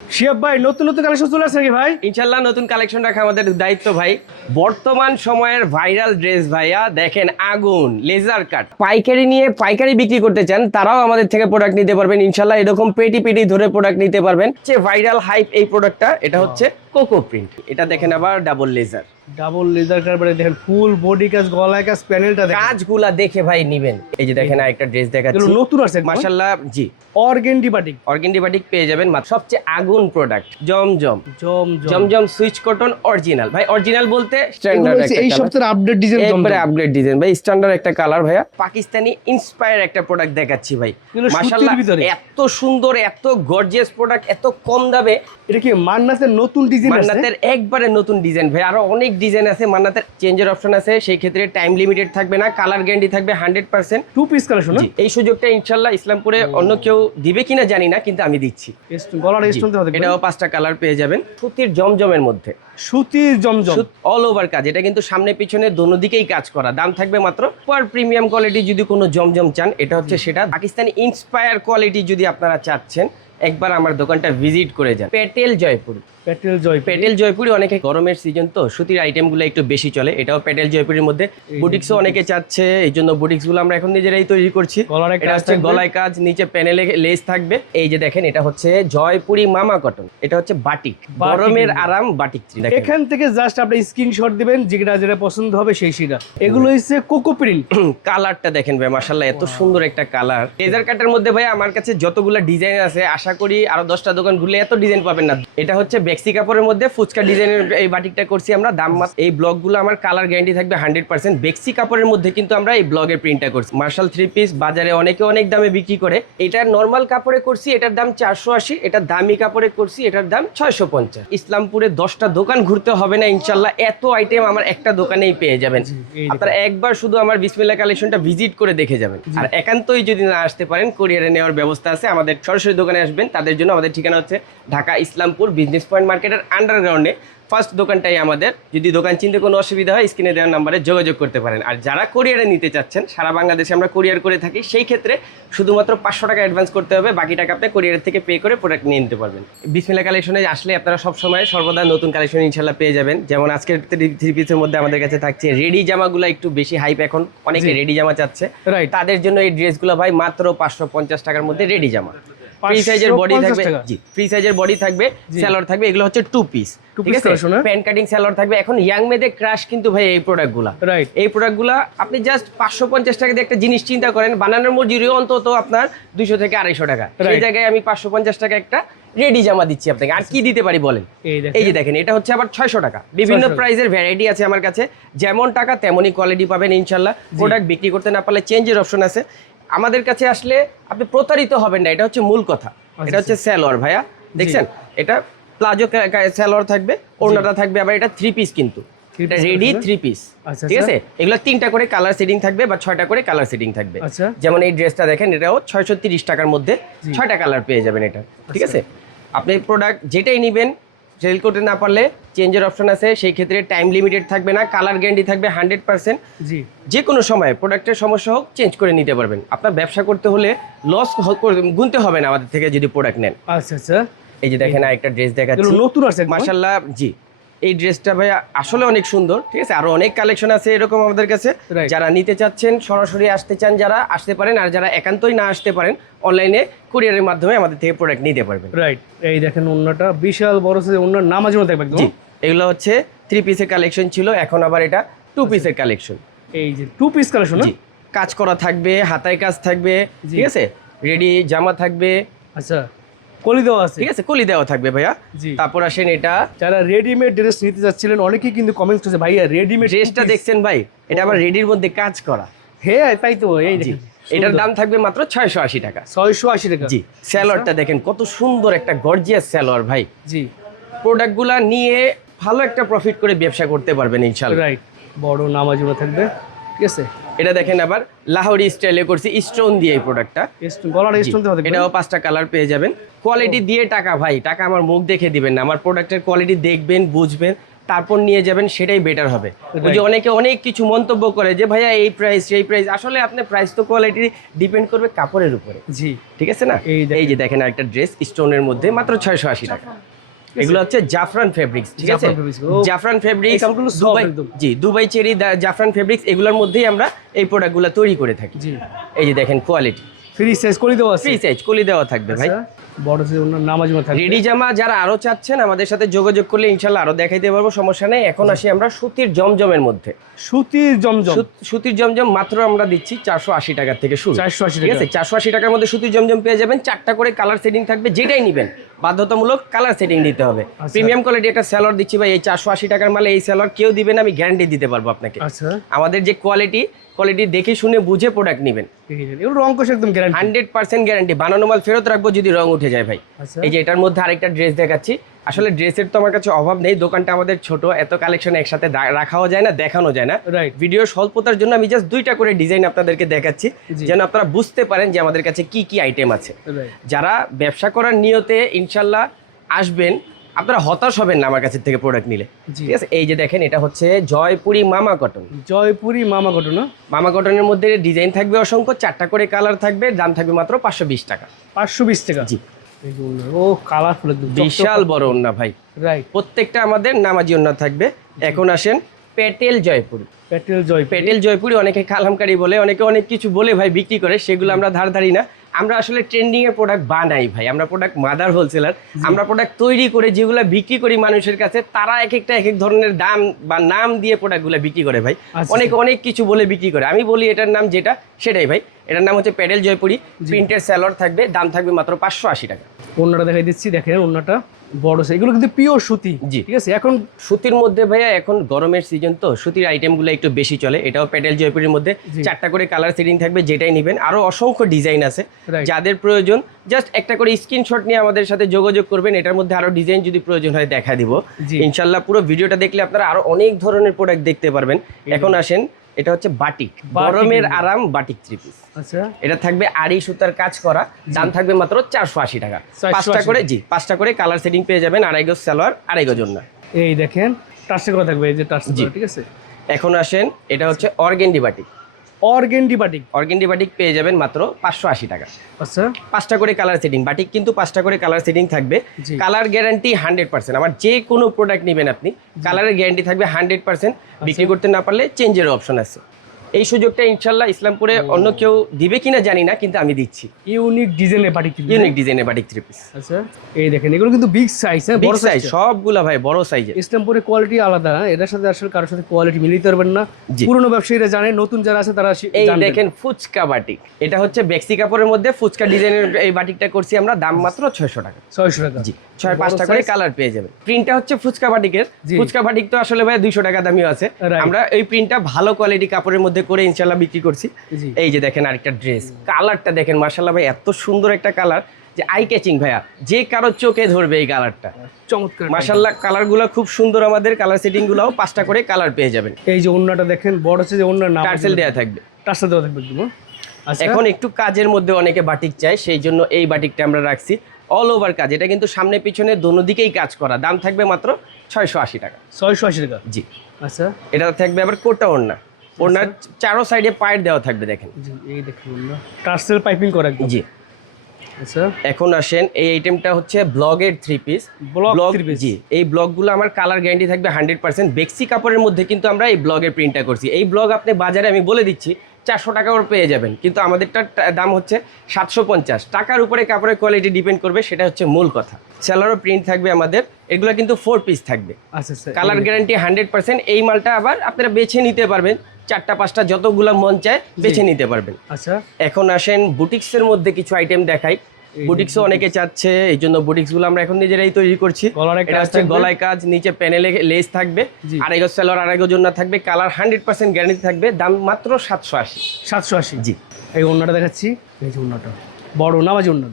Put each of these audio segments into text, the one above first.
শিয়াব ভাই নতুন নতুন কালেকশন চলে আসছে নাকি ভাই? ইনশাল্লাহ নতুন কালেকশন রাখা আমাদের দায়িত্ব ভাই। বর্তমান সময়ের ভাইরাল ড্রেস ভাইয়া দেখেন, আগুন লেজার কাট। পাইকারি নিয়ে পাইকারি বিক্রি করতে চান তারাও আমাদের থেকে প্রোডাক্ট নিতে পারবেন ইনশাল্লাহ। এরকম পেটি পেটি ধরে প্রোডাক্ট নিতে পারবেন। যে ভাইরাল হাইপ এই প্রোডাক্টটা, এটা হচ্ছে কোকো প্রিন্ট। এটা দেখেন আবার ডাবল লেজার, ডাবল লেজার কারবারে দেখেন, ফুল বডি কাজ, গলায় কাজ, প্যানেলটা দেখেন, কাজগুলা দেখে ভাই নিবেন। এই যে দেখেন আরেকটা ড্রেস দেখাচ্ছি, এগুলো নতুন আছে মাশাআল্লাহ। জি, অর্গেন্ডি বাটিক, অর্গেন্ডি বাটিক পেয়ে যাবেন। সবচেয়ে আগুন প্রোডাক্ট জমজম, জম জমজম সুইচ কটন অরিজিনাল। ভাই অরিজিনাল বলতে স্ট্যান্ডার্ড একটা এই সপ্তাহের আপডেট ডিজাইন, একবারে আপগ্রেড ডিজাইন ভাই, স্ট্যান্ডার্ড একটা কালার ভাইয়া। পাকিস্তানি ইন্সপায়ার একটা প্রোডাক্ট দেখাচ্ছি ভাই, মাশাআল্লাহ। এত সুন্দর, এত গর্জিয়াস প্রোডাক্ট, এত কম দামে। এটা কি মান্নাতের নতুন ডিজাইন? মান্নাতের একবারে নতুন ডিজাইন ভাই, আরো অনেক ডিজাইন আছে। মান্নাতের চেঞ্জের অপশন আছে, সেই ক্ষেত্রে টাইম লিমিটেড থাকবে না, কালার গ্যারান্টি থাকবে 100%। Two piece collection. এই সুযোগটা ইনশাআল্লাহ ইসলামপুরে অন্য কেউ দিবে কিনা জানি না, কিন্তু আমি দিচ্ছি। গলার স্টোন হবে, এটাও 5টা কালার পেয়ে যাবেন। সুতির জমজমের মধ্যে, সুতির জমজম অল ওভার কাজ। এটা কিন্তু সামনে পিছনে দোনো দিকেই কাজ করা। দাম থাকবে মাত্র পার। প্রিমিয়াম কোয়ালিটি যদি কোনো জমজম চান, এটা হচ্ছে সেটা। পাকিস্তানি ইন্সপায়ার কোয়ালিটি যদি আপনারা চাচ্ছেন, একবার আমার দোকানটা ভিজিট করে যান। পেটেল জয়পুর, পেটেল জয়পুরি। অনেকে গরমের সিজন তো সুতির আইটেমগুলো একটু বেশি চলে। এটাও পেটেল জয়পুরির মধ্যে। বুটিক্সও অনেকে চাচ্ছে, এই জন্য বুটিক্সগুলো আমরা এখন নিজেরাই তৈরি করছি। এটা হচ্ছে গলায় কাজ, নিচে প্যানেলে লেস থাকবে। এই যে দেখেন, এটা হচ্ছে জয়পুরি মামা কটন। এটা হচ্ছে বাটিক, গরমের আরাম বাটিক। এখান থেকে জাস্ট আপনি স্ক্রিনশট দিবেন, যেটা যেটা পছন্দ হবে সেই সেটা। এগুলো হচ্ছে কোকো প্রিন্ট। কালারটা দেখেন ভাই, মাশাআল্লাহ, এত সুন্দর একটা কালার। লেজার কাটের মধ্যে ভাই আমার কাছে যতগুলো ডিজাইন আছে, আশা করি আরো 10টা দোকান ঘুরলে এত ডিজাইন পাবেন না। এটা হচ্ছে বেক্সি কাপড়ের মধ্যে ফুচকা ডিজাইনের এই বাটিকটা করছি আমরা। দাম এই ব্লকগুলো আমার কালার গ্যারান্টি থাকবে 100%। বেক্সি কাপড়ের মধ্যে কিন্তু আমরা এই ব্লগের প্রিন্টটা করছি। মার্শাল 3 পিস বাজারে অনেকে অনেক দামে বিক্রি করে। এটা নর্মাল কাপড়ে করছি, এটার দাম 480। এটা দামি কাপড়ে করছি, এটার দাম 650। ইসলামপুরে 10টা দোকান ঘুরতে হবে না ইনশাল্লাহ, এত আইটেম আমার একটা দোকানেই পেয়ে যাবেন। আপনারা একবার শুধু আমার বিসমিল্লাহ কালেকশনটা ভিজিট করে দেখে যাবেন। আর একান্তই যদি না আসতে পারেন, কুরিয়ারে নেওয়ার ব্যবস্থা আছে। আমাদের সরাসরি দোকানে আসবেন, তাদের জন্য আমাদের ঠিকানা হচ্ছে ঢাকা ইসলামপুর বিজনেস পয়েন্ট মার্কেটের আন্ডারগ্রাউন্ডে ফার্স্ট দোকানটাই আমাদের। যদি দোকান চিনতে কোনো অসুবিধা হয়, স্ক্রিনে দেওয়ার নাম্বারে যোগাযোগ করতে পারেন। আর যারা কুরিয়ারে নিতে চাচ্ছেন, সারা বাংলাদেশে আমরা কুরিয়ার করে থাকি, সেই ক্ষেত্রে শুধুমাত্র 500 টাকা অ্যাডভান্স করতে হবে। বাকি টাকা আপনি কুরিয়ারের থেকে পে করে প্রোডাক্ট নিয়ে নিতে পারবেন। বিসমিল্লাহ কালেকশনে আসলে আপনারা সবসময় সর্বদা নতুন কালেকশন ইনশাল্লাহ পেয়ে যাবেন। যেমন আজকের 3 পিসের মধ্যে আমাদের কাছে থাকছে রেডি জামাগুলো, একটু বেশি হাইপ এখন, অনেকে রেডি জামা চাচ্ছে। তাদের জন্য এই ড্রেসগুলো ভাই মাত্র 550 টাকার মধ্যে রেডি জামা। ফ্রি সাইজের বডি থাকবে, জি ফ্রি সাইজের বডি থাকবে, সালোয়ার থাকবে। এগুলো হচ্ছে 2 পিস, ঠিক আছে? প্যান্ট কাটিং সালোয়ার থাকবে। এখন ইয়াং মেয়েদের ক্রাশ কিন্তু ভাই এই প্রোডাক্টগুলো। এই প্রোডাক্টগুলো আপনি জাস্ট 550 টাকা দিয়ে একটা জিনিস চিন্তা করেন, বানানোর মজুরি অন্তত আপনার 200 থেকে 250 টাকা। সেই জায়গায় আমি 550 টাকা একটা রেডি জামা দিচ্ছি আপনাকে। আর কি দিতে পারি বলেন? এই যে দেখেন, এটা হচ্ছে আবার 600 টাকা। বিভিন্ন প্রাইসের ভ্যারাইটি আছে আমার কাছে। যেমন টাকা তেমনই কোয়ালিটি পাবেন ইনশাল্লাহ। প্রোডাক্ট বিক্রি করতে না পারলে চেঞ্জের অপশন আছে। আমাদের কাছে আসলে আপনি প্রতারিত হবেন না, এটা হচ্ছে মূল কথা। এটা হচ্ছে সালোয়ার ভাইয়া, দেখছেন? এটা প্লাজো সালোয়ার থাকবে, ওড়নাটা থাকবে। আবার এটা 3 পিস, কিন্তু এটা রেডি 3 পিস, ঠিক আছে? এগুলো 3টা করে কালার সেটিং থাকবে বা 6টা করে কালার সেটিং থাকবে। যেমন এই ড্রেসটা দেখেন, এটাও 630 টাকার মধ্যে 6টা কালার পেয়ে যাবেন এটা, ঠিক আছে? আপনি প্রোডাক্ট যেটাই নেবেন, সেল করতে না পারলে চেঞ্জের অপশন আছে। সেই ক্ষেত্রে টাইম লিমিটেড থাকবে না, কালার গ্যারান্টি থাকবে 100%। যে কোনো সময় প্রোডাক্টের সমস্যা হোক চেঞ্জ করে নিতে পারবেন। আপনার ব্যবসা করতে হলে লস গুনতে হবে না আমাদের থেকে যদি প্রোডাক্ট নেন। আচ্ছা, এই যে দেখেন আরেকটা ড্রেস দেখাচ্ছি, নতুন আছে মাশাআল্লাহ। জি, এই ড্রেসটা ভাই আসলে অনেক সুন্দর, ঠিক আছে? আরো অনেক কালেকশন আছে এরকম আমাদের কাছে। যারা নিতে চাচ্ছেন, সরাসরি আসতে চান, যারা আসতে পারেন। আর যারা একান্তই না আসতে পারেন, অনলাইনে কুরিয়ারের মাধ্যমে আমাদের থেকে প্রোডাক্ট নিতে পারবেন। রাইট, এই দেখেন ওন্নাটা বিশাল বড় সাইজের ওন্নার, নামাজ থাকবে। জি, এগুলো হচ্ছে 3 পিসের কালেকশন ছিল, এখন আবার এটা 2 পিসের কালেকশন। এই যে 2 পিস কালেকশন, জি, কাজ করা থাকবে, হাতায় কাজ থাকবে, ঠিক আছে? রেডি জামা থাকবে। আচ্ছা, কলি দেওয়া আছে, ঠিক আছে? কলি দেওয়া থাকবে ভাইয়া। তারপর আসেন, এটা যারা রেডিমেড ড্রেস নিতে যাচ্ছিলেন, অনেকেই কিন্তু কমেন্টস করেছে, ভাইয়া রেডিমেড ড্রেসটা দেখছেন ভাই, এটা আবার রেডির মধ্যে কাজ করা। হ্যাঁ, তাই তো। এই দেখেন, এটার দাম থাকবে মাত্র 680 টাকা। 680 টাকা, জি। সালোয়ারটা দেখেন, কত সুন্দর একটা গর্জিয়াস সালোয়ার ভাই। জি, প্রোডাক্টগুলা নিয়ে ভালো একটা প্রফিট করে ব্যবসা করতে পারবেন ইনশাআল্লাহ। রাইট, বড় নামাজগুলো থাকবে, ঠিক আছে? এটা দেখেন আবার লাহোরি স্টাইলে করছি, স্টোন দিয়ে এই প্রোডাক্টটা। গলার স্টোন দিয়ে হবে। এটাও 5টা কালার পেয়ে যাবেন। কোয়ালিটি দিয়ে টাকা ভাই, টাকা আমার মুখ দেখে দিবেন না। আমার প্রোডাক্টের কোয়ালিটি দেখবেন, বুঝবেন, তারপর নিয়ে যাবেন, সেটাই বেটার হবে। ওই যে অনেকে অনেক কিছু মন্তব্য করে যে ভাইয়া এই প্রাইস সেই প্রাইস, আসলে আপনার প্রাইস তো কোয়ালিটি ডিপেন্ড করবে কাপড়ের উপরে। জি, ঠিক আছে না? এই যে দেখেন একটা ড্রেস স্টোনের মধ্যে মাত্র 680 টাকা। এগুলো হচ্ছে জাফরান ফেব্রিক্স, ঠিক আছে? জাফরান ফেব্রিক্স, জি দুবাই চেরি জাফরান ফেব্রিক্স, এগুলোর মধ্যেই আমরা এই প্রোডাক্টগুলো তৈরি করে থাকি। জি, এই যে দেখেন কোয়ালিটি, ফ্রি সাইজ কলি দেওয়া আছে, ফ্রি সাইজ কলি দেওয়া থাকবে ভাই। বড় যে নামাজ থাকবে। রেডি জামা যারা আরো চাচ্ছেন আমাদের সাথে যোগাযোগ করলে ইনশাআল্লাহ আরো দেখাইতে পারবো, সমস্যা নেই। এখন আসি আমরা সুতির জমজমের মধ্যে। সুতির জমজম, সুতির জমজম মাত্র আমরা দিচ্ছি 480 টাকা থেকে শুরু। 480 ঠিক আছে, 480 টাকার মধ্যে সুতির জমজম পেয়ে যাবেন। 4টা করে কালার সেটিং থাকবে, যেটাই নেবেন বাধ্যতামূলক কালার সেটিং দিতে হবে। প্রিমিয়াম কোয়ালিটি একটা সেলর দিচ্ছি ভাই, এই 480 টাকার মালে এই সেলর কেউ দিবেন, আমি গ্যারান্টি দিতে পারবো আপনাকে। আচ্ছা, আমাদের যে কোয়ালিটি দেখে শুনে বুঝে প্রোডাক্ট নেবেন। এগুলো রং কোশ একদম গ্যারান্টি, 100% গ্যারান্টি। বানানো মাল ফেরত রাখবো যদি রং উঠে যায় ভাই। এই যে এটার মধ্যে আরেকটা ড্রেস দেখাচ্ছি। আসলে ড্রেসের তো আমার কাছে অভাব নেই, দোকানটা আমাদের ছোট, এত কালেকশন একসাথে রাখাও যায় না, দেখানো যায় না। ভিডিও স্বল্পতার জন্য আমি জাস্ট 2টা করে ডিজাইন আপনাদেরকে দেখাচ্ছি, যেন আপনারা বুঝতে পারেন যে আমাদের কাছে কি কি আইটেম আছে। যারা ব্যবসা করার নিয়তে ইনশাল্লাহ আসবেন, আপনারা হতাশ হবেন না আমার কাছে থেকে প্রোডাক্ট নিলে। ঠিক আছে, এই যে দেখেন এটা হচ্ছে জয়পুরি মামা কটন। জয়পুরি মামা কটন, মামা কটনের মধ্যে ডিজাইন থাকবে অসংখ্য, 4টা করে কালার থাকবে, দাম থাকবে মাত্র 520 টাকা। 520 টাকা, জি। ও কালারফুল, বিশাল বড় ওন্না ভাই, রাইট। প্রত্যেকটা আমাদের নামাজি ওন্না থাকবে। এখন আসেন পেটেল জয়পুরি। পেটেল জয়পুরি অনেকে কালামকারী বলে, অনেকে অনেক কিছু বলে ভাই বিক্রি করে, সেগুলো আমরা ধার ধারি না। আমরা আসলে ট্রেন্ডিং এর প্রোডাক্ট বানাই ভাই, আমরা প্রোডাক্ট মাদার হোলসেলার, আমরা প্রোডাক্ট তৈরি করে যেগুলো বিক্রি করি মানুষের কাছে, তারা এক একটা এক এক ধরনের দাম বা নাম দিয়ে প্রোডাক্টগুলো বিক্রি করে ভাই। অনেকে অনেক কিছু বলে বিক্রি করে, আমি বলি এটার নাম যেটা সেটাই ভাই। এটার নাম হচ্ছে পেটেল জয়পুরি, প্রিন্টের স্যালোয়ার থাকবে, দাম থাকবে মাত্র 580 টাকা। ওন্নাটা দেখাই দিচ্ছি, দেখেন ওন্নাটা বড়, এগুলো কিন্তু পিওর সুতি। জি, ঠিক আছে। এখন সুতির মধ্যে ভাইয়া এখন গরমের সিজন তো সুতির আইটেমগুলো একটু বেশি চলে। এটাও পেটেল জয়পুরের মধ্যে 4টা করে কালার সেটিং থাকবে, যেটাই নেবেন। আরো অসংখ্য ডিজাইন আছে, যাদের প্রয়োজন জাস্ট একটা করে স্ক্রিনশট নিয়ে আমাদের সাথে যোগাযোগ করবেন। এটার মধ্যে আরো ডিজাইন যদি প্রয়োজন হয় দেখা দিব ইনশাল্লাহ। পুরো ভিডিওটা দেখলে আপনারা আরো অনেক ধরনের প্রোডাক্ট দেখতে পারবেন। এখন আসেন, এটা হচ্ছে বাটিক, গরমের আরাম বাটিক 3 পিস। আচ্ছা, এটা থাকবে আড়ি সুতার কাজ করা, দাম থাকবে মাত্র 480 টাকা। 5টা করে, জি 5টা করে কালার সেটিং পেয়ে যাবেন, 2.5 গজ সালোয়ার, 2.5 গজ ওন্না। এই দেখেন টার্সে করা থাকবে, এই যে টার্সে, ঠিক আছে। এখন আসেন, এটা হচ্ছে অর্গেন্ডি বাটিক। অর্গেন্ডি বাটিক পেয়ে যাবেন মাত্র 580 টাকা। আচ্ছা, 5টা করে কালার সেটিং, বাটিক কিন্তু 5টা করে কালার সেটিং থাকবে। Colour guarantee 100%। আমার যে কোনো প্রোডাক্ট নেবেন আপনি, কালারের গ্যারান্টি থাকবে 100%। বিক্রি করতে না পারলে চেঞ্জের অপশন আছে। এই সুযোগটা ইনশাল্লাহ ইসলামপুরে অন্য কেউ দিবে কিনা জানি না, কিন্তু আমি দিচ্ছি। ইউনিক ডিজাইনের বাটিক 3 পিস। আচ্ছা, এই দেখেন এগুলো কিন্তু বিগ সাইজ, হ্যাঁ, বড় সাইজ সবগুলা ভাই, বড় সাইজের। ইসলামপুরে কোয়ালিটি আলাদা, এটার সাথে আসলে কারোর সাথে কোয়ালিটি মিলিয়ে পারবেন না। পুরনো ব্যবসায়ীরা জানে, নতুন যারা আছে তারা এই দেখেন ফুচকা বাটিক। এটা হচ্ছে বেক্সি কাপড়ের মধ্যে ফুচকা ডিজাইনের এই বাটিকটা করছি আমরা, দাম মাত্র 600 টাকা। 600 টাকা, জি। 5টা করে কালার পেয়ে যাবেন। প্রিন্টটা হচ্ছে ফুচকা বাটিকের। ফুচকা বাটিক তো আসলে ভাই 200 টাকা দামিও আছে। আমরা এই প্রিন্টটা ভালো কোয়ালিটি কাপড়ের মধ্যে করে ইনশাআল্লাহ বিক্রি করছি। এই যে দেখেন আরেকটা ড্রেস, কালারটা দেখেন মাশাআল্লাহ ভাই, এত সুন্দর একটা কালার যে আই ক্যাচিং ভাইয়া, যে কারো চোখে ধরবে এই কালারটা। চমৎকার মাশাআল্লাহ, কালারগুলো খুব সুন্দর, আমাদের কালার সেটিং গুলাও 5টা করে কালার পেয়ে যাবেন। এই যে ওন্নাটা দেখেন, বড় আছে যে ওন্নার নাম টার্সেল দেয়া থাকবে, টার্সেল দেওয়া থাকবে একদম। আচ্ছা, এখন একটু কাজের মধ্যে অনেকে বাটিক চায়, সেই জন্য এই বাটিকটা আমরা রাখছি। অল ওভার কাজ, এটা কিন্তু সামনে পিছনে দোনো দিকেই কাজ করা, দাম থাকবে মাত্র 680 টাকা। 680 টাকা, জি। আচ্ছা, এটা থাকবে আবার কোটা ওন্না, ওন্নার চারো সাইডে পাইপ দেওয়া থাকবে, দেখেন। জি, এই দেখুন ওন্না টার্সেল পাইপিং করা একদম। জি। আচ্ছা, এখন আসেন, এই আইটেমটা হচ্ছে ব্লগের 3 পিস। জি, এই ব্লগগুলো আমার কালার গ্যারান্টি থাকবে 100%। বেক্সি কাপড়ের মধ্যে কিন্তু আমরা এই ব্লগের প্রিন্টটা করছি। এই ব্লগ আপনি বাজারে, আমি বলে দিচ্ছি, 400 টাকা করে পেয়ে যাবেন, কিন্তু আমাদেরটার দাম হচ্ছে 750 টাকার উপরে। কাপড়ের কোয়ালিটি ডিপেন্ড করবে, সেটা হচ্ছে মূল কথা। সেলারও প্রিন্ট থাকবে আমাদের, এগুলো কিন্তু 4 পিস থাকবে। আচ্ছা, কালার গ্যারান্টি 100%। এই মালটা আবার আপনারা বেছে নিতে পারবেন, 4টা 5টা যতগুলো মন চায় বেছে নিতে পারবেন। আচ্ছা, এখন আসেন বুটিক্সের মধ্যে কিছু আইটেম দেখাই। বুটিক্সও অনেকে চাচ্ছে, এই জন্য বুটিক্সগুলো আমরা এখন নিজেরাই তৈরি করছি। এটা হচ্ছে গলায় কাজ, নিচে প্যানেলে লেস থাকবে, 2.5 গজ সালোয়ার, 2.5 গজ ওন্না থাকবে, কালার 100% গ্যারান্টি থাকবে, দাম মাত্র 780। জি। এই ওন্নাটা দেখাচ্ছি, এই যে ওন্নাটা বড় নামাজি ওন্না।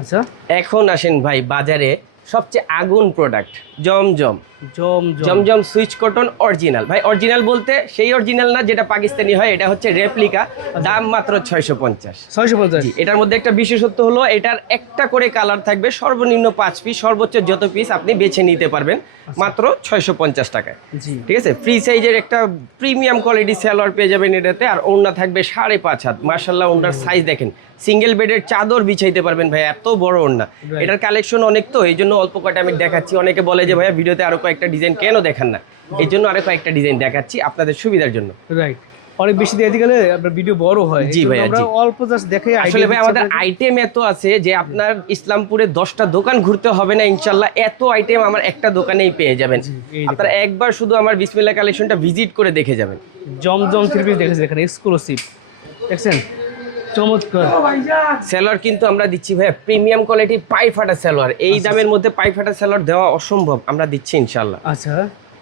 আচ্ছা, এখন আসেন ভাই, বাজারে সবচেয়ে আগুন প্রোডাক্ট জমজম। জমজম সুইচ কটন অরিজিনাল ভাই। অরিজিনাল বলতে সেই অরিজিনাল না যেটা পাকিস্তানি হয়, এটা হচ্ছে রেপ্লিকা। দাম মাত্র 650। 650। এটার মধ্যে একটা বিশেষত্ব হলো এটার একটা করে কালার থাকবে, সর্বনিম্ন 5 পিস, সর্বোচ্চ যত পিস আপনি বেছে নিতে পারবেন মাত্র 650 টাকায়। জি, ঠিক আছে, ফ্রি সাইজের একটা প্রিমিয়াম কোয়ালিটি সালোয়ার পেয়ে যাবেন এটাতে। আর ওড়না থাকবে 5.5 হাত। মাশাআল্লাহ, ওড়নার সাইজ দেখেন, সিঙ্গেল বেডের চাদর বিছাইতে পারবেন ভাই, এত বড় ওড়না। এটার কালেকশন অনেক, তো এই জন্য অল্প কয়টা আমি দেখাচ্ছি। অনেকে বলে যে ভাইয়া ভিডিওতে আরো কয়েকটা ডিজাইন কেন দেখান না, এই জন্য আরো কয়েকটা ডিজাইন দেখাচ্ছি আপনাদের সুবিধার জন্য। রাইট, অনেক বেশি দিয়ে গেলে আপনার ভিডিও বড় হয়। জি ভাইয়া, আমরা জি। অল্প জাস্ট দেখে আসলে ভাই আমাদের আইটেম এত আছে যে আপনার ইসলামপুরে 10টা দোকান ঘুরতে হবে না ইনশাল্লাহ। এত আইটেম আমার একটা দোকানেই পেয়ে যাবেন। এই আপনারা একবার শুধু আমার বিসমিল্লাহ কালেকশনটা ভিজিট করে দেখে যাবেন। জমজম থ্রি পিস দেখেছেন এখানে এক্সক্লুসিভ, দেখছেন চমৎকার। সেলর কিন্তু আমরা দিচ্ছি ভাই প্রিমিয়াম কোয়ালিটি পাই ফাটা সেলর। এই দামের মধ্যে পাই ফাটা সেলর দেওয়া অসম্ভব, আমরা দিচ্ছি ইনশাল্লাহ। আচ্ছা,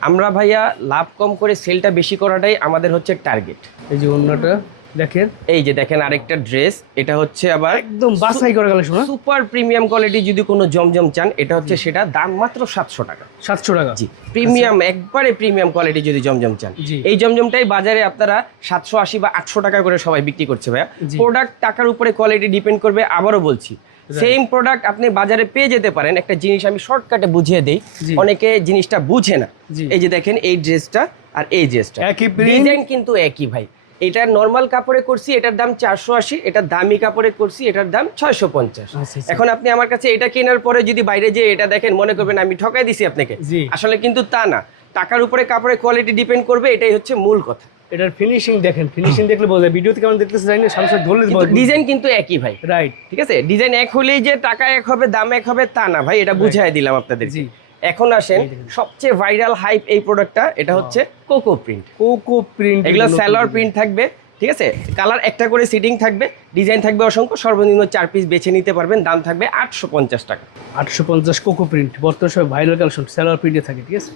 আমরা ভাইয়া লাভ কম করে সেলটা বেশি করাটাই আমাদের হচ্ছে টার্গেট। এই যে অন্যটা দেখেন, এই যে দেখেন আরেকটা ড্রেস, এটা হচ্ছে আবার একদম বাছাই করা গেল, শোনা সুপার প্রিমিয়াম কোয়ালিটি। যদি কোনো জমজম চান, এটা হচ্ছে সেটা, দাম মাত্র 700 টাকা। 700 টাকা। জি, প্রিমিয়াম, একবারে প্রিমিয়াম কোয়ালিটি যদি জমজম চান। জি। এই জমজমটাই বাজারে আপনারা 780 বা 800 টাকা করে সবাই বিক্রি করছে ভাইয়া। জি। প্রোডাক্ট টাকার উপরে কোয়ালিটি ডিপেন্ড করবে। আবারও বলছি, সেম প্রোডাক্ট আপনি বাজারে পেয়ে যেতে পারেন। একটা জিনিস আমি শর্টকাটে বুঝিয়ে দেই, জি। অনেকে জিনিসটা বুঝে না। জি। এই যে দেখেন এই ড্রেসটা আর এই ড্রেসটা একই print। ডিজাইন কিন্তু একই ভাই। এটা নর্মাল কাপড়ে করছি, এটার দাম 480। এটা দামি কাপড়ে করছি, এটার দাম 650। আচ্ছা, আচ্ছা। এখন আপনি আমার কাছে এটা কেনার পরে যদি বাইরে যে এটা দেখেন, মনে করবেন আমি ঠকাই দিছি আপনাকে। জি। আসলে কিন্তু তা না, টাকার উপরে কাপড়ের কোয়ালিটি ডিপেন্ড করবে, এটাই হচ্ছে মূল কথা। এটার ফিনিশিং দেখেন, ফিনিশিং দেখলে বোঝা যায়। ভিডিওতে কেমন দেখতেছে জানি না, সামনে ধরলে ডিজাইন কিন্তু একই ভাই। রাইট, ঠিক আছে, ডিজাইন এক হলেই যে টাকা এক হবে, দাম এক হবে তা না ভাই, এটা বুঝাই দিলাম আপনাদের। জি। এখন আসেন সবচেয়ে ভাইরাল হাইপ এই প্রোডাক্টটা, এটা হচ্ছে কোকো প্রিন্ট। কোকো প্রিন্ট, এগুলো সালোয়ার প্রিন্ট থাকবে। ঠিক আছে, কালার একটা করে সিটিং থাকবে, ডিজাইন থাকবে অসংখ্য, সর্বনিম্ন 4 পিস বেছে নিতে পারবেন। দাম থাকবে 850 টাকা। 850 কোকো প্রিন্ট, বর্তমান সময় ভাইরাল কালেকশন, সালোয়ার প্রিন্টে থাকে। ঠিক আছে,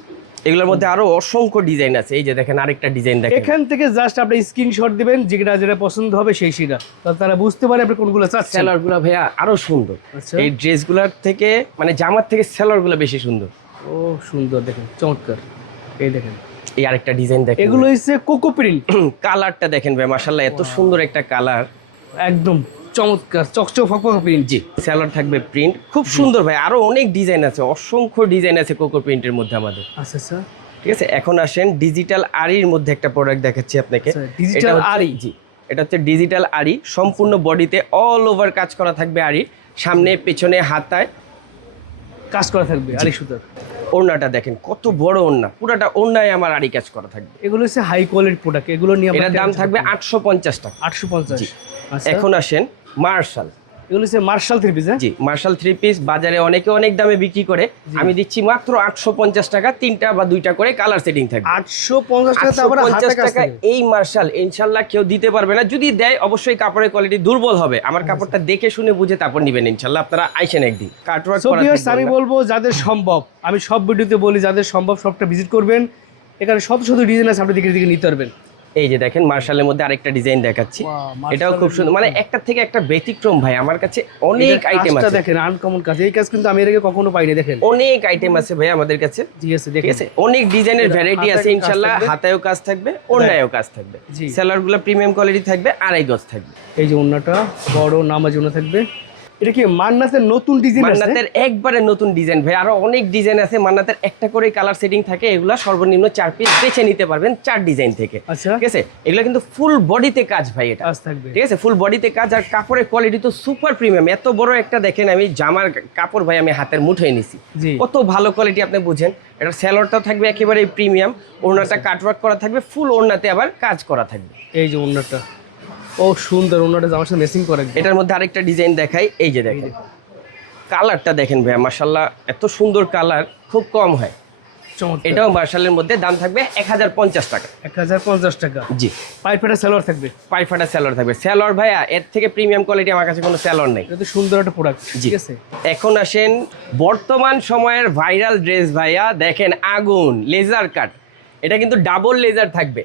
এগুলোর মধ্যে আরো অসংখ্য ডিজাইন আছে। এই যে দেখেন আরেকটা ডিজাইন দেখেন। এখান থেকে জাস্ট আপনি স্ক্রিনশট দিবেন, যেটা যেটা পছন্দ হবে সেই সেটা, তাহলে তারা বুঝতে পারে আপনি কোনগুলো চাচ্ছেন। সেলর গুলা ভাইয়া আরো সুন্দর। আচ্ছা। এই ড্রেসগুলোর থেকে, মানে জামার থেকে সেলর গুলো বেশি সুন্দর। ও সুন্দর, দেখেন চমৎকার। এই দেখেন এই আরেকটা ডিজাইন দেখেন, এগুলো হচ্ছে কোকো প্রিন্ট। কালারটা দেখেন ভাই, মাশাআল্লাহ এত সুন্দর একটা কালার, একদম চমৎকার, চকচক ফকফক প্রিন্ট। জি। সেলর থাকবে প্রিন্ট, খুব সুন্দর ভাই। আরো অনেক ডিজাইন আছে, অসংখ্য ডিজাইন আছে কোকো প্রিন্টের মধ্যে আমাদের। আচ্ছা আচ্ছা, ঠিক আছে, এখন আসেন ডিজিটাল আরির মধ্যে একটা প্রোডাক্ট দেখাচ্ছি আপনাকে। আচ্ছা, digital আরি। জি, এটা হচ্ছে ডিজিটাল আরি, সম্পূর্ণ বডিতে অল ওভার কাজ করা থাকবে আরি, সামনে পেছনে হাতায় কাজ করা থাকবে আরি সুতার। ওড়নাটা দেখেন কত বড় ওড়না, পুরোটা ওড়নায় আমার আরি কাজ করা থাকবে। এগুলো হচ্ছে হাই কোয়ালিটি প্রোডাক্ট, এগুলো নিয়ে এটার দাম থাকবে 850 টাকা। 850। আচ্ছা, এখন আসেন মার্শাল। এগুলো হচ্ছে মার্শাল থ্রি পিস। জি, মার্শাল 3 পিস বাজারে অনেকে অনেক দামে বিক্রি করে, আমি দিচ্ছি মাত্র 850 টাকা। 3টা বা 2টা করে কালার সেটিং থাকবে। 850 টাকা, তারপরে হাতে 850 কাজ টাকা থাকে। এই মার্শাল ইনশাল্লাহ কেউ দিতে পারবে না। যদি দেয় অবশ্যই কাপড়ের কোয়ালিটি দুর্বল হবে। আমার কাপড়টা দেখে শুনে বুঝে তারপর নেবেন ইনশাল্লাহ। আপনারা আইসেন একদিন কাটওয়ার্ক সো করা ভিউয়ার্স, আমি থাকবে না। বলবো যাদের সম্ভব, আমি সব ভিডিওতে বলি যাদের সম্ভব সবটা ভিজিট করবেন। এখানে শত শত ডিজাইন আছে, আপনি দিকে নিতে পারবেন। এই যে দেখেন মার্শালের মধ্যে আরেকটা ডিজাইন দেখাচ্ছি। Wow, এটাও খুব সুন্দর, মানে একটার থেকে একটা ব্যতিক্রম ভাই। আমার কাছে অনেক আইটেম আছে, দেখেন আনকমন কাজ। এই কাজ কিন্তু আমি এর আগে কখনো পাইনি। দেখেন অনেক আইটেম আছে ভাই আমাদের কাছে। ঠিক আছে, ঠিক দেখেন আছে, অনেক ডিজাইনের এটা ভ্যারাইটি আছে হাতায় কাজ ইনশাল্লাহ। থাকবে। হাতায়ও কাজ থাকবে, ওড়নায়ও কাজ থাকবে। জি। সেলারগুলো প্রিমিয়াম কোয়ালিটি থাকবে, 2.5 গজ থাকবে। এই যে ওন্নাটা বড় নামাজ ওন্না থাকবে। এটা কি মান্নাতের নতুন ডিজাইন আছে? মান্নাতের একবারে নতুন ডিজাইন ভাই, আরো অনেক ডিজাইন আছে। মান্নাতের একটা করে কালার সেটিং থাকে, এগুলা সর্বনিম্ন 4 পিস বেছে নিতে পারবেন 4 ডিজাইন থেকে। আচ্ছা, ঠিক আছে, এগুলা কিন্তু ফুল বডিতে কাজ ভাই। এটা কাজ থাকবে। ঠিক আছে, ফুল বডিতে কাজ, আর কাপড়ের কোয়ালিটি তো সুপার প্রিমিয়াম। এত বড় একটা দেখেন, আমি জামার কাপড় ভাই আমি হাতের মুঠোয় নিছি, জি। কত ভালো কোয়ালিটি আপনি বুঝেন। এটা সেলরটাও থাকবে একেবারে প্রিমিয়াম, ওড়নাটা কাটওয়ার্ক করা থাকবে, ফুল ওড়নাতে আবার কাজ করা থাকবে। এই যে ওন্নাটা, ও সুন্দর, ওন্নাটা জামার সাথে ম্যাচিং করে। এটার মধ্যে আরেকটা ডিজাইন দেখাই। এই যে দেখেন কালারটা দেখেন ভাই, মাশাআল্লাহ এত সুন্দর কালার, খুব কম হয়। চমৎকার। এটাও মার্শালের মধ্যে, দাম থাকবে 1050 টাকা। 1050 টাকা। জি, পাইপ ফেটা সালোয়ার থাকবে। পাই ফাটা সেলর থাকবে। সেলর ভাইয়া এর থেকে প্রিমিয়াম কোয়ালিটি আমার কাছে কোনো সেলর নেই। এটা তো সুন্দর একটা প্রোডাক্ট। জি। ঠিক আছে, এখন আসেন বর্তমান সময়ের ভাইরাল ড্রেস ভাইয়া, দেখেন আগুন লেজার কাট। এটা কিন্তু ডাবল লেজার থাকবে,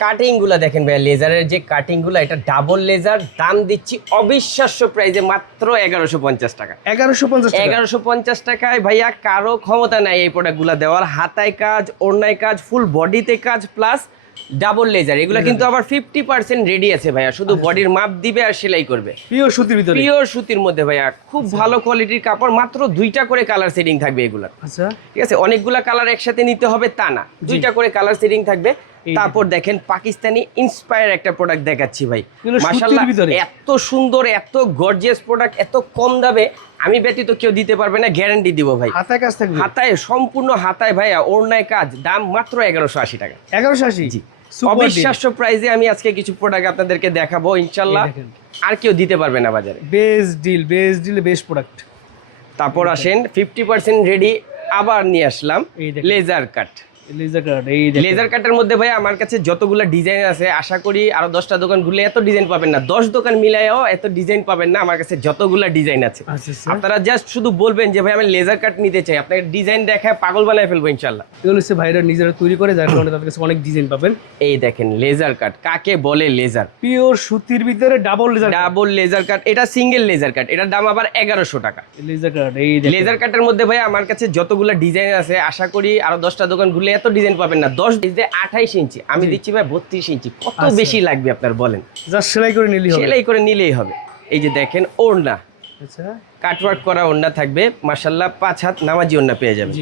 কাটিং গুলা দেখেন ভাইয়া, লেজারের যে কাটিং গুলা, এটা ডাবল লেজার, দাম দিচ্ছি অবিশ্বাস্য প্রাইজে মাত্র 1150 টাকা। 1150 টাকা। 1150 টাকায় ভাইয়া কারো ক্ষমতা নাই এই প্রোডাক্ট গুলা দেওয়ার। হাতায় কাজ, ওড়নায় কাজ, ফুল বডিতে কাজ প্লাস ডাবল লেজার। এগুলো কিন্তু আবার 50% রেডি আছে ভাইয়া, শুধু বডির মাপ দিবে আর সেলাই করবে। পিওর সুতির ভিতরে, পিওর সুতির মধ্যে ভাইয়া, খুব ভালো কোয়ালিটির কাপড়। মাত্র 2টা করে কালার সেটিং থাকবে এগুলা। আচ্ছা, ঠিক আছে, অনেকগুলা কালার একসাথে নিতে হবে তা না, 2টা করে কালার সেটিং থাকবে। তারপর দেখেন পাকিস্তানি ইন্সপায়ার একটা প্রোডাক্ট দেখাচ্ছি ভাই, মাশাআল্লাহ এত সুন্দর, এত গর্জিয়াস প্রোডাক্ট, এত কম দামে আমি ব্যতীত কেউ দিতে পারবে না, গ্যারান্টি দিব ভাই। হাতায় কাজ থাকবে, হাতায় সম্পূর্ণ হাতায় ভাইয়া, ওড়নায় কাজ, দাম মাত্র 1180 টাকা। 1180। জি, অবিশ্বাস্য প্রাইসে আমি আজকে কিছু প্রোডাক্ট আপনাদেরকে দেখাবো, ইনশাআল্লাহ আর কেউ দিতে পারবে না বাজারে। Best deal, best deal, best product. তারপর আসেন 50% রেডি আবার নিয়ে আসলাম লেজার কাট। লেজার কাটের মধ্যে ভাই আমার কাছে যতগুলো ডিজাইন আছে, আশা করি আরো 10টা দোকান ঘুরলে এত ডিজাইন পাবেন না, 10 দোকান মিলাইও এত ডিজাইন পাবেন না। আমার কাছে যতগুলো ডিজাইন আছে আপনারা জাস্ট শুধু বলবেন যে ভাই আমি লেজার কাট নিতে চাই, আপনাকে ডিজাইন দেখায় পাগল বানায় ফেলবো ইনশাআল্লাহ। এগুলো হচ্ছে ভাইরা নিজেরা তৈরি করে, যার কারণে তাদের কাছে অনেক ডিজাইন পাবেন। এই দেখেন লেজার কাট কাকে বলে, লেজার পিওর সুতির ভিতরে double laser, double laser cut. এটা সিঙ্গেল লেজার কাট, এটার দাম আবার 1100 টাকা। লেজার কাট, এই লেজার কাটের মধ্যে ভাই আমার কাছে যতগুলো ডিজাইন আছে, আশা করি আরো 10টা দোকান ঘুরলে এত ডিজাইন পাবেন না। 10 ডিজে 28 ইঞ্চি, আমি দিচ্ছি ভাই 32 ইঞ্চি। কত বেশি লাগবে আপনার বলেন? জাস্ট সেলাই করে নিলেই হবে, সেলাই করে নিলেই হবে। এই যে দেখেন ওড়না, আচ্ছা কাটওয়ার্ক করা ওড়না থাকবে, মাশাআল্লাহ 5 হাত নামাজি ওড়না পেয়ে যাবেন।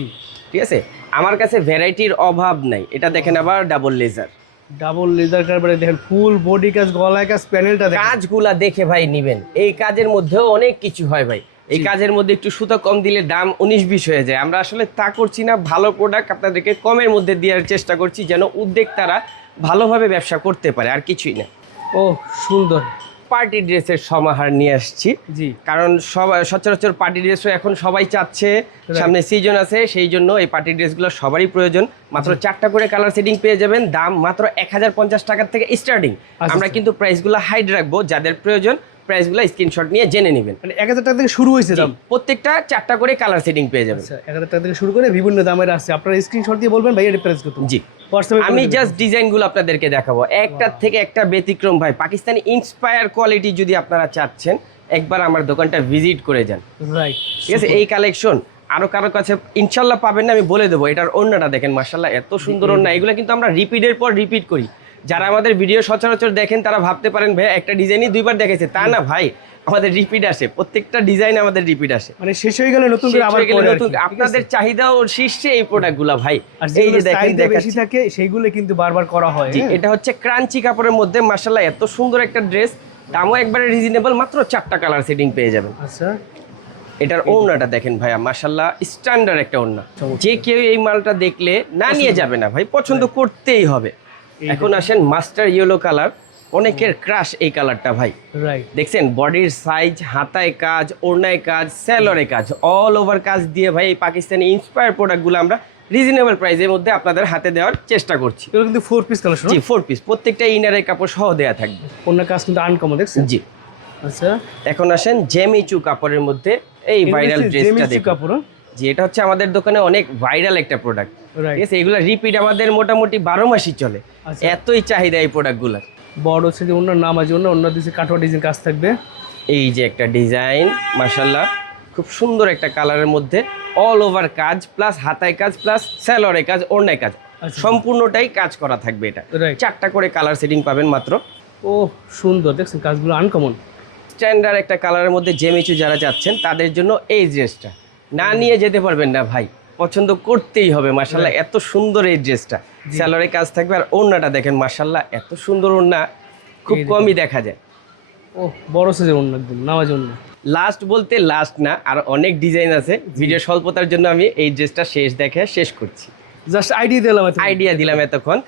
ঠিক আছে, আমার কাছে ভ্যারাইটির অভাব নাই। এটা দেখেন আবার ডাবল লেজার, ডাবল লেজার কারবারে দেখেন, ফুল বডি কাজ, গলায় কাজ, প্যানেলটা দেখেন, কাজগুলা দেখে ভাই নিবেন। এই কাজের মধ্যেও অনেক কিছু হয় ভাই, এই কাজের মধ্যে একটু সুতা কম দিলে দাম 19-20 হয়ে যায়। আমরা আসলে তা করছি না, ভালো প্রোডাক্ট আপনাদেরকে কমের মধ্যে দেওয়ার চেষ্টা করছি, যেন উদ্যোক্তারা ভালোভাবে ব্যবসা করতে পারে, আর কিছুই না। ও সুন্দর। পার্টি ড্রেসের সমাহার নিয়ে আসছি, জি, কারণ সচরাচর পার্টি ড্রেসও এখন সবাই চাচ্ছে, সামনে সিজন আছে, সেই জন্য এই পার্টি ড্রেসগুলো সবারই প্রয়োজন। মাত্র 4টা করে কালার সেটিং পেয়ে যাবেন, দাম মাত্র 1050 টাকার থেকে স্টার্টিং। আমরা কিন্তু প্রাইসগুলো হাইড রাখবো, যাদের প্রয়োজন প্রাইসগুলো স্ক্রিনশট নিয়ে জেনে নেবেন। মানে 1000 টাকা থেকে শুরু হয়েছে দাম, প্রত্যেকটা 4টা করে কালার সেটিং পেয়ে যাবেন। আচ্ছা, 1000 টাকা থেকে শুরু করে বিভিন্ন দামের আছে, আপনারা স্ক্রিনশট দিয়ে বলবেন ভাই এর প্রাইস কত। জি, আমি জাস্ট ডিজাইনগুলো আপনাদেরকে দেখাবো, একটার থেকে একটা ব্যতিক্রম ভাই। পাকিস্তানি ইন্সপায়ার কোয়ালিটি যদি আপনারা চাচ্ছেন, একবার আমার দোকানটা ভিজিট করে যান। রাইট, ঠিক আছে, এই কালেকশন আরো কারো কাছে ইনশাল্লাহ পাবেন না, আমি বলে দেবো। এটার ওড়নাটা দেখেন, মাশাআল্লাহ এত সুন্দর ওড়না। এগুলো কিন্তু আমরা রিপিটের পর রিপিট করি। যারা আমাদের ভিডিও সচরাচর দেখেন তারা ভাবতে পারেন ভাই একটা ডিজাইনই 2বার দেখেছে, তা না ভাই, আমাদের রিপিট আসে, প্রত্যেকটা ডিজাইন আমাদের রিপিট আসে। মানে শেষ হয়ে গেলে নতুন করে আবার পরে নতুন, আপনাদের চাহিদাও শীর্ষে এই প্রোডাক্টগুলো ভাই। এই যে দেখেন বেশি থাকে সেইগুলো কিন্তু বারবার করা হয়। এটা হচ্ছে ক্রাঞ্চি কাপড়ের মধ্যে, মাশাআল্লাহ এত সুন্দর একটা ড্রেস, দামও একবারে রিজনেবল, মাত্র 4টা কালার সেটিং পেয়ে যাবেন। আচ্ছা, এটার ওড়নাটা দেখেন ভাইয়া, মাশাআল্লাহ স্ট্যান্ডার্ড একটা ওড়না। যে কেউ এই মালটা দেখলে না নিয়ে যাবে না ভাই, পছন্দ করতেই হবে। এখন আসেন মাস্টার ইয়েলো কালার, অনেকের ক্রাশ এই কালারটা ভাই। রাইট, দেখছেন বডির সাইজ, হাতায় কাজ, ওড়নায় কাজ, স্যালোরে কাজ, অল ওভার কাজ দিয়ে ভাই এই পাকিস্তানি ইন্সপায়ার প্রোডাক্টগুলো আমরা রিজনেবল প্রাইসের মধ্যে আপনাদের হাতে দেওয়ার চেষ্টা করছি। এগুলো কিন্তু 4 পিস কালেকশন। জি, 4 পিস, প্রত্যেকটা ইনারের কাপড় সহ দেয়া থাকবে। অন্য কাজ কিন্তু আনকমন, দেখছেন। জি, আচ্ছা, এখন আসেন জেমিচু কাপড়ের মধ্যে এই ভাইরাল ড্রেসটা দেখুন। কাপড়, জি, এটা হচ্ছে আমাদের দোকানে অনেক ভাইরাল একটা প্রোডাক্ট। ঠিক আছে, এগুলো রিপিট আমাদের মোটামুটি 12 মাসই চলে, এতই চাহিদা এই প্রোডাক্টগুলোর। বড় হচ্ছে যে অন্য নাম আছে, অন্য দিকে কাটওয়া ডিজাইন কাজ থাকবে। এই যে একটা ডিজাইন, মাশাআল্লাহ খুব সুন্দর একটা কালারের মধ্যে, অল ওভার কাজ প্লাস হাতায় কাজ প্লাস স্যালোরে কাজ, ওড়নায় কাজ, সম্পূর্ণটাই কাজ করা থাকবে। এটা 4টা করে কালার সেটিং পাবেন মাত্র। ও সুন্দর, দেখছেন কাজগুলো আনকমন। স্ট্যান্ডার্ড একটা কালারের মধ্যে জেমিচু যারা চাচ্ছেন তাদের জন্য এই ড্রেসটা না নিয়ে যেতে পারবেন না ভাই, পছন্দ করতেই হবে। মাশাআল্লাহ এত সুন্দর এই ড্রেসটা, স্যালোরে কাজ থাকবে, আর ওড়নাটা দেখেন, মাশাআল্লাহ এত সুন্দর ওড়না, খুব কমই দেখা যায়। ও বড় সাইজের ওড়না, একদম নামাজ ওড়না। লাস্ট বলতে লাস্ট না, আর অনেক ডিজাইন আছে, ভিডিও স্বল্পতার জন্য আমি এই ড্রেসটা শেষ করছি। জাস্ট আইডিয়া দিলাম এতক্ষণ।